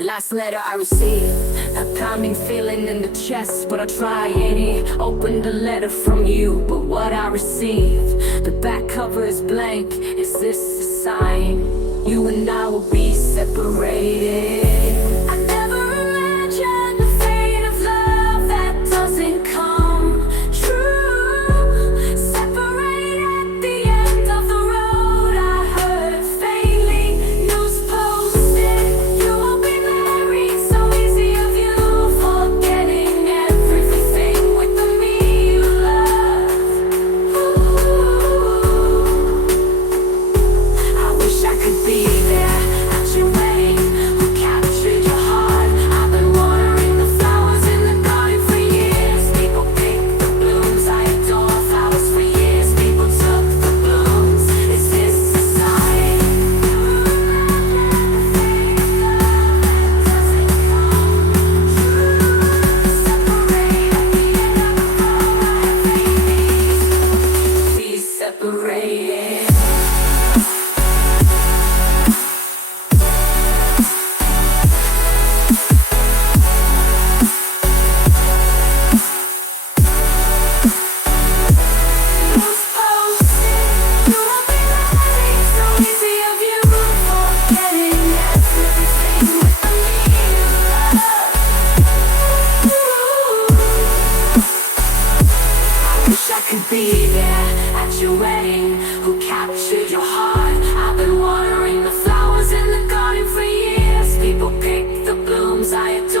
The last letter I received, a pounding feeling in the chest, but I try any. Opened a letter from you, but what I received, the back cover is blank. Is this a sign? You and I will be separated. I never imagined the fate of love that doesn't come true. Separated at the end of the road, I heard faintly, news posted, you will be married. So easy of you, forgetting everything with the me you love. Ooh, I wish I could be there at your wedding. Who captured your heart? I've been watering the flowers in the garden for years. People picked the blooms, I adore flowers for years. People took the blooms. Is this a sign? Be separated. News posted, you won't be married. So easy of you, forgetting everything with the me you love. Ooh, I wish I could be there at your wedding. Who captured your heart? I've been watering the flowers in the garden for years. People pick the blooms, I adore